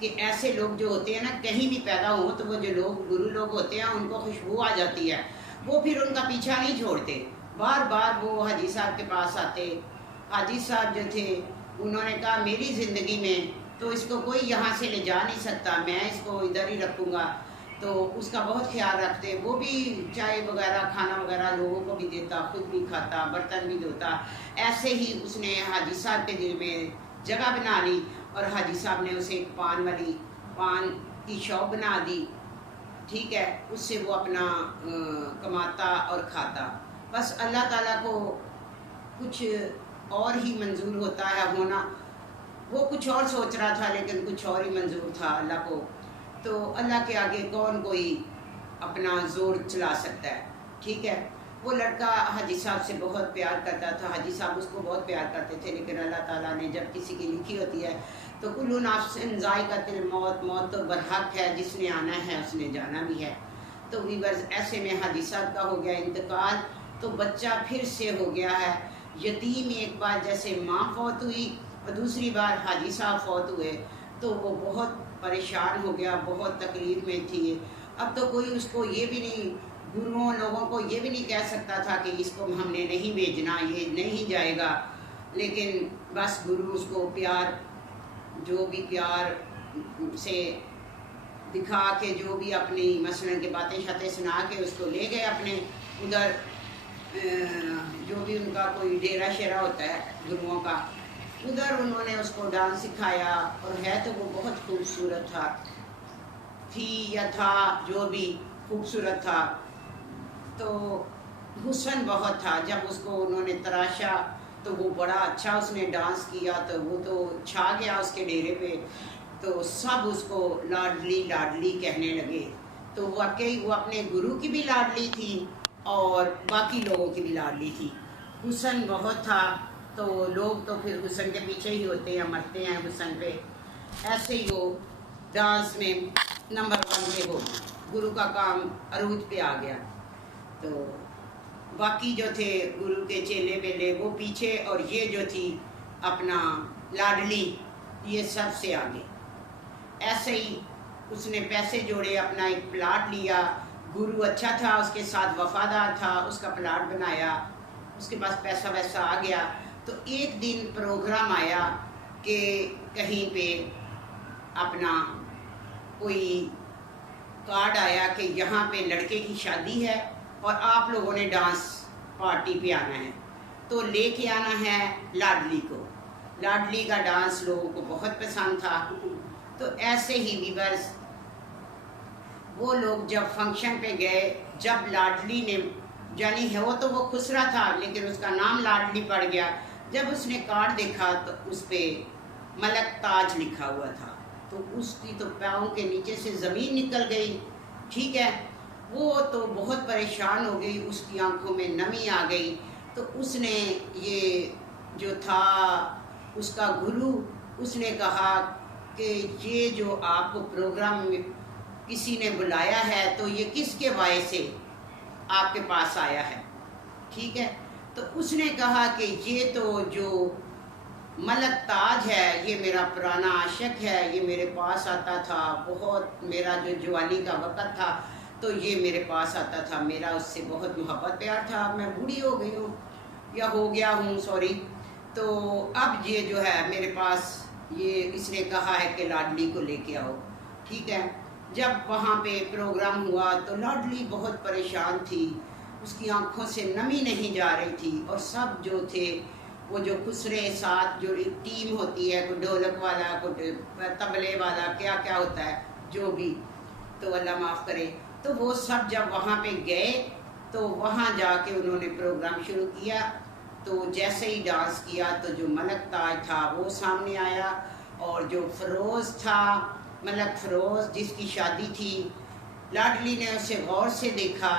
کہ ایسے لوگ جو ہوتے ہیں نا کہیں بھی پیدا ہوں تو وہ جو لوگ گرو لوگ ہوتے ہیں ان کو خوشبو آ جاتی ہے، وہ پھر ان کا پیچھا نہیں چھوڑتے، بار بار وہ حاجی صاحب کے پاس آتے۔ حاجی صاحب جو تھے انہوں نے کہا میری زندگی میں تو اس کو کوئی یہاں سے لے جا نہیں سکتا، میں اس کو ادھر ہی رکھوں گا، تو اس کا بہت خیال رکھتے، وہ بھی چائے وغیرہ کھانا وغیرہ لوگوں کو بھی دیتا، خود بھی کھاتا، برتن بھی دھوتا۔ ایسے ہی اس نے حاجی صاحب کے دل میں جگہ بنا لی، اور حاجی صاحب نے اسے ایک پان کی شاپ بنا دی، ٹھیک ہے، اس سے وہ اپنا کماتا اور کھاتا۔ بس اللہ تعالیٰ کو کچھ اور ہی منظور ہوتا ہے ہونا، وہ کچھ اور سوچ رہا تھا لیکن کچھ اور ہی منظور تھا اللہ کو، تو اللہ کے آگے کون کوئی اپنا زور چلا سکتا ہے، ٹھیک ہے۔ وہ لڑکا حاجی صاحب سے بہت پیار کرتا تھا، حاجی صاحب اس کو بہت پیار کرتے تھے، لیکن اللہ تعالیٰ نے جب کسی کی لکھی ہوتی ہے تو کل نفس ذائقۃ الموت، موت تو برحق ہے، جس نے آنا ہے اس نے جانا بھی ہے۔ تو ویورز ایسے میں حاجی صاحب کا ہو گیا انتقال، تو بچہ پھر سے ہو گیا ہے یتیم۔ ایک بار جیسے ماں فوت ہوئی اور دوسری بار حاجی صاحب فوت ہوئے، تو وہ بہت پریشان ہو گیا، بہت تکلیف میں تھی۔ اب تو کوئی اس کو یہ بھی نہیں، گروؤں لوگوں کو یہ بھی نہیں کہہ سکتا تھا کہ اس کو ہم نے نہیں بھیجنا، یہ نہیں جائے گا، لیکن بس گرو اس کو پیار، جو بھی پیار سے دکھا کے، جو بھی اپنی مثلاً کے باتیں شاتیں سنا کے اس کو لے گئے اپنے ادھر، جو بھی ان کا کوئی ڈیرا شیرا ہوتا ہے گروؤں کا، ادھر انہوں نے اس کو ڈانس سکھایا، اور ہے تو وہ بہت خوبصورت تھی یا تھا، جو بھی خوبصورت تھا، تو حسن بہت تھا۔ جب اس کو انہوں نے تراشا تو وہ بڑا اچھا اس نے ڈانس کیا، تو وہ تو چھا گیا اس کے ڈیرے پہ، تو سب اس کو لاڈلی لاڈلی کہنے لگے۔ تو واقعی وہ اپنے گرو کی بھی لاڈلی تھی اور باقی لوگوں کی بھی لاڈلی تھی، حسن بہت تھا، تو لوگ تو پھر حسن کے پیچھے ہی ہوتے ہیں، مرتے ہیں حسن پہ۔ ایسے ہی وہ ڈانس میں نمبر 1 پہ ہو، گرو کا کام عروج پہ آ گیا، تو باقی جو تھے گرو کے چیلے بیلے وہ پیچھے، اور یہ جو تھی اپنا لاڈلی یہ سب سے آگے۔ ایسے ہی اس نے پیسے جوڑے، اپنا ایک پلاٹ لیا، گرو اچھا تھا، اس کے ساتھ وفادار تھا، اس کا پلاٹ بنایا، اس کے پاس پیسہ ویسا آ گیا۔ تو ایک دن پروگرام آیا کہ کہیں پہ اپنا کوئی کارڈ آیا کہ یہاں پہ لڑکے کی شادی ہے اور آپ لوگوں نے ڈانس پارٹی پہ آنا ہے، تو لے کے آنا ہے لاڈلی کو۔ لاڈلی کا ڈانس لوگوں کو بہت پسند تھا، تو ایسے ہی ویورز وہ لوگ جب فنکشن پہ گئے، جب لاڈلی نے، یعنی ہے وہ تو وہ خسرا تھا لیکن اس کا نام لاڈلی پڑ گیا، جب اس نے کارڈ دیکھا تو اس پہ ملک تاج لکھا ہوا تھا، تو اس کی تو پاؤں کے نیچے سے زمین نکل گئی، ٹھیک ہے، وہ تو بہت پریشان ہو گئی، اس کی آنکھوں میں نمی آ گئی۔ تو اس نے یہ جو تھا اس کا گرو، اس نے کہا کہ یہ جو آپ کو پروگرام میں کسی نے بلایا ہے تو یہ کس کے باعث سے آپ کے پاس آیا ہے، ٹھیک ہے۔ تو اس نے کہا کہ یہ تو جو ملک تاج ہے یہ میرا پرانا عاشق ہے، یہ میرے پاس آتا تھا، بہت میرا جو جوانی کا وقت تھا تو یہ میرے پاس آتا تھا، میرا اس سے بہت محبت پیار تھا، اب میں بوڑھی ہو گئی ہوں یا ہو گیا ہوں، سوری، تو اب یہ جو ہے میرے پاس، یہ اس نے کہا ہے کہ لاڈلی کو لے کے آؤ، ٹھیک ہے۔ جب وہاں پہ پروگرام ہوا تو لاڈلی بہت پریشان تھی، اس کی آنکھوں سے نمی نہیں جا رہی تھی، اور سب جو تھے وہ جو خسرے ساتھ جو ایک ٹیم ہوتی ہے، کوئی ڈھولک والا، کوئی طبلے والا، کیا کیا ہوتا ہے جو بھی، تو اللہ معاف کرے، تو وہ سب جب وہاں پہ گئے تو وہاں جا کے انہوں نے پروگرام شروع کیا۔ تو جیسے ہی ڈانس کیا تو جو ملک تاج تھا وہ سامنے آیا، اور جو فروز تھا، ملک فروز جس کی شادی تھی، لاڈلی نے اسے غور سے دیکھا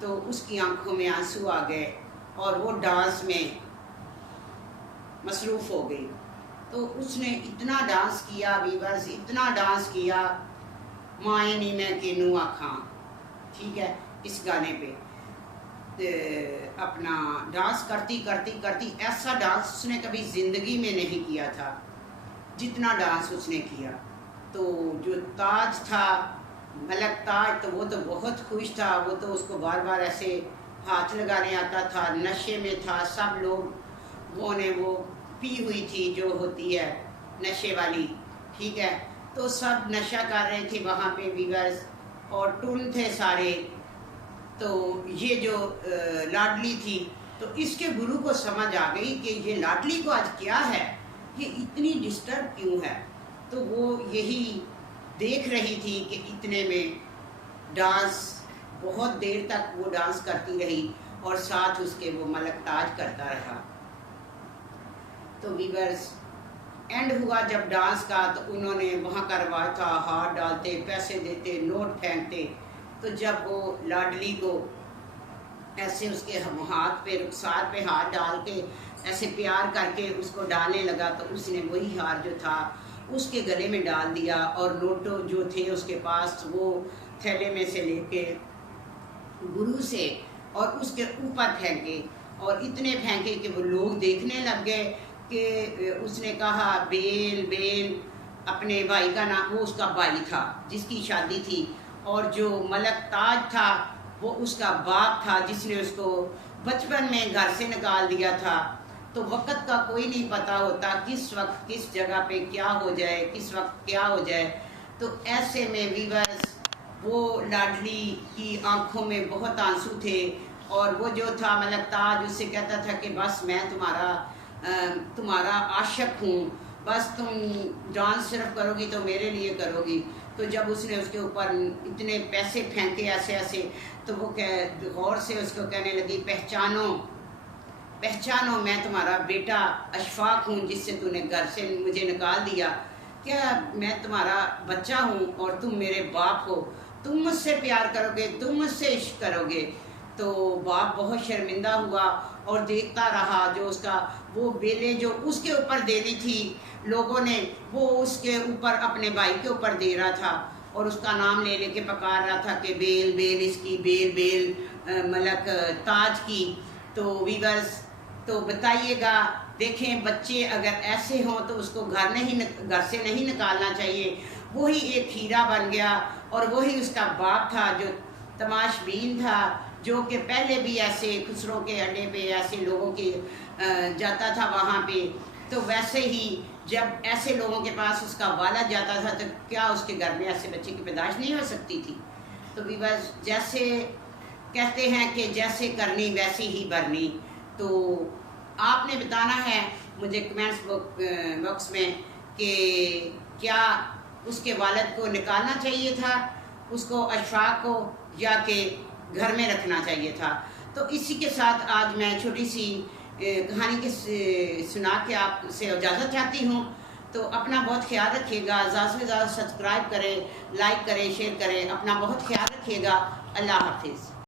تو اس کی آنکھوں میں آنسو آ گئے اور وہ ڈانس میں مصروف ہو گئی۔ تو اس نے اتنا ڈانس کیا، ویورز اتنا ڈانس کیا، مائیں نی میں کینو آکھاں، ٹھیک ہے، اس گانے پہ اپنا ڈانس کرتی کرتی کرتی، ایسا ڈانس اس نے کبھی زندگی میں نہیں کیا تھا جتنا ڈانس اس نے کیا، تو جو تاج تھا ملک تاج تو وہ تو بہت خوش تھا، وہ تو اس کو بار بار ایسے ہاتھ لگانے آتا تھا، نشے میں تھا، سب لوگ وہ پی ہوئی تھی جو ہوتی ہے نشے والی، ٹھیک ہے، تو سب نشہ کر رہے تھے وہاں پہ ویورز، اور ٹن تھے سارے۔ تو یہ جو لاڈلی تھی تو اس کے گرو کو سمجھ آ گئی کہ یہ لاڈلی کو آج کیا ہے، یہ اتنی ڈسٹرب کیوں ہے، تو وہ یہی دیکھ رہی تھی کہ اتنے میں ڈانس بہت دیر تک وہ ڈانس کرتی رہی اور ساتھ اس کے وہ ملک تاج کرتا رہا۔ تو ویورز اینڈ ہوا جب ڈانس کا، تو انہوں نے وہاں کا رواج تھا ہاتھ ڈالتے، پیسے دیتے، نوٹ پھینکتے، تو جب وہ لاڈلی کو ایسے اس کے ہاتھ پہ رخسار پہ ہاتھ ڈال کے ایسے پیار کر کے اس کو ڈالنے لگا، تو اس نے وہی ہار جو تھا اس کے گلے میں ڈال دیا، اور نوٹو جو تھے اس کے پاس وہ تھیلے میں سے لے کے گرو سے اور اس کے اوپر پھینکے، اور اتنے پھینکے کہ وہ لوگ دیکھنے لگ گئے کہ اس نے کہا بیل بیل، اپنے بھائی کا نام، وہ اس کا بھائی تھا جس کی شادی تھی، اور جو ملک تاج تھا وہ اس کا باپ تھا جس نے اس کو بچپن میں گھر سے نکال دیا تھا۔ تو وقت کا کوئی نہیں پتہ ہوتا، کس وقت کس جگہ پہ کیا ہو جائے، کس وقت کیا ہو جائے۔ تو ایسے میں ویورز وہ لاڈلی کی آنکھوں میں بہت آنسو تھے، اور وہ جو تھا ملک تاج اس سے کہتا تھا کہ بس میں تمہارا عاشق ہوں، بس تم ڈانس صرف کرو گی تو میرے لیے کرو گی۔ تو جب اس نے اس کے اوپر اتنے پیسے پھینکے ایسے ایسے، تو وہ غور سے اس کو کہنے لگی پہچانو پہچانو، میں تمہارا بیٹا اشفاق ہوں جس سے تو نے گھر سے مجھے نکال دیا، کیا میں تمہارا بچہ ہوں اور تم میرے باپ ہو، تم مجھ سے پیار کرو گے، تم مجھ سے عشق کرو گے۔ تو باپ بہت شرمندہ ہوا اور دیکھتا رہا، جو اس کا وہ بیلیں جو اس کے اوپر دینی تھی لوگوں نے، وہ اس کے اوپر اپنے بھائی کے اوپر دے رہا تھا، اور اس کا نام لے لے کے پکار رہا تھا کہ بیل بیل اس کی، بیل بیل ملک تاج کی۔ تو ویورز تو بتائیے گا، دیکھیں بچے اگر ایسے ہوں تو اس کو گھر سے نہیں نکالنا چاہیے۔ وہی ایک ہیرا بن گیا، اور وہی اس کا باپ تھا جو تماش بین تھا، جو کہ پہلے بھی ایسے خسروں کے اڈے پہ ایسے لوگوں کے جاتا تھا وہاں پہ۔ تو ویسے ہی جب ایسے لوگوں کے پاس اس کا والد جاتا تھا تو کیا اس کے گھر میں ایسے بچے کی پیدائش نہیں ہو سکتی تھی؟ تو ویورز جیسے کہتے ہیں کہ جیسے کرنی ویسی ہی بھرنی، تو آپ نے بتانا ہے مجھے کمنٹس باکس میں کہ کیا اس کے والد کو نکالنا چاہیے تھا اس کو، اشفاق کو، یا کہ گھر میں رکھنا چاہیے تھا۔ تو اسی کے ساتھ آج میں چھوٹی سی کہانی کے سنا کے آپ سے اجازت چاہتی ہوں۔ تو اپنا بہت خیال رکھیے گا، زیادہ سے زیادہ سبسکرائب کریں، لائک کریں، شیئر کریں، اپنا بہت خیال رکھیے گا۔ اللہ حافظ۔